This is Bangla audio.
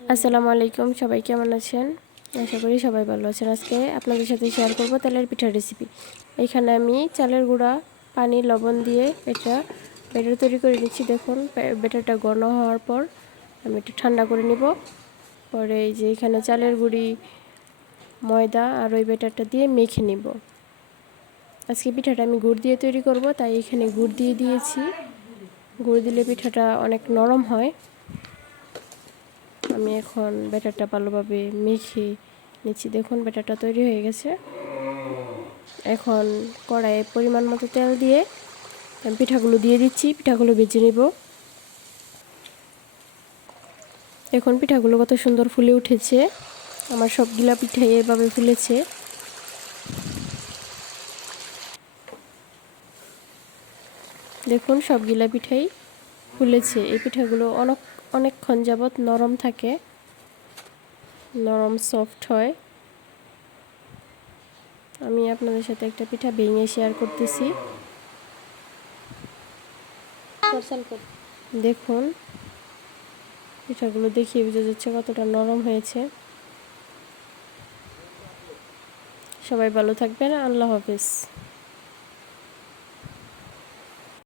আসসালামু আলাইকুম, সবাই কেমন আছেন? আশা করি সবাই ভালো আছেন। আজকে আপনাদের সাথে শেয়ার করব তেলের পিঠার রেসিপি। এখানে আমি চালের গুঁড়া, পানি, লবণ দিয়ে ব্যাটার তৈরি করে নিচ্ছি। দেখুন, ব্যাটারটা ঘন হওয়ার পর আমি একটু ঠান্ডা করে নিব। পরে এই যে এখানে চালের গুঁড়ি, ময়দা আর ওই ব্যাটারটা দিয়ে মেখে নিব। আজকে পিঠাটা আমি গুড় দিয়ে তৈরি করব, তাই এখানে গুড় দিয়ে দিয়েছি। গুড় দিলে পিঠাটা অনেক নরম হয়। আমি এখন ব্যাটারটা ভালোভাবে মেখে নিচ্ছি। দেখুন, ব্যাটারটা তৈরি হয়ে গেছে। এখন কড়াইয়ে পরিমাণ মতো তেল দিয়ে আমি পিঠাগুলো দিয়ে দিচ্ছি। পিঠাগুলো ভেজে নিব। এখন পিঠাগুলো কত সুন্দর ফুলে উঠেছে। আমার সবগুলা পিঠাই এভাবে ফুলেছে। দেখুন, সবগুলা পিঠাই ফুলেছে। এই পিঠাগুলো অনেকক্ষণ যাবত নরম থাকে, নরম সফট হয়। আমি আপনাদের সাথে একটা পিঠা ভেঙে শেয়ার করতেছি। দেখুন, পিঠাগুলো দেখিয়ে বোঝা যাচ্ছে কতটা নরম হয়েছে। সবাই ভালো থাকবেন। আল্লাহ হাফেজ।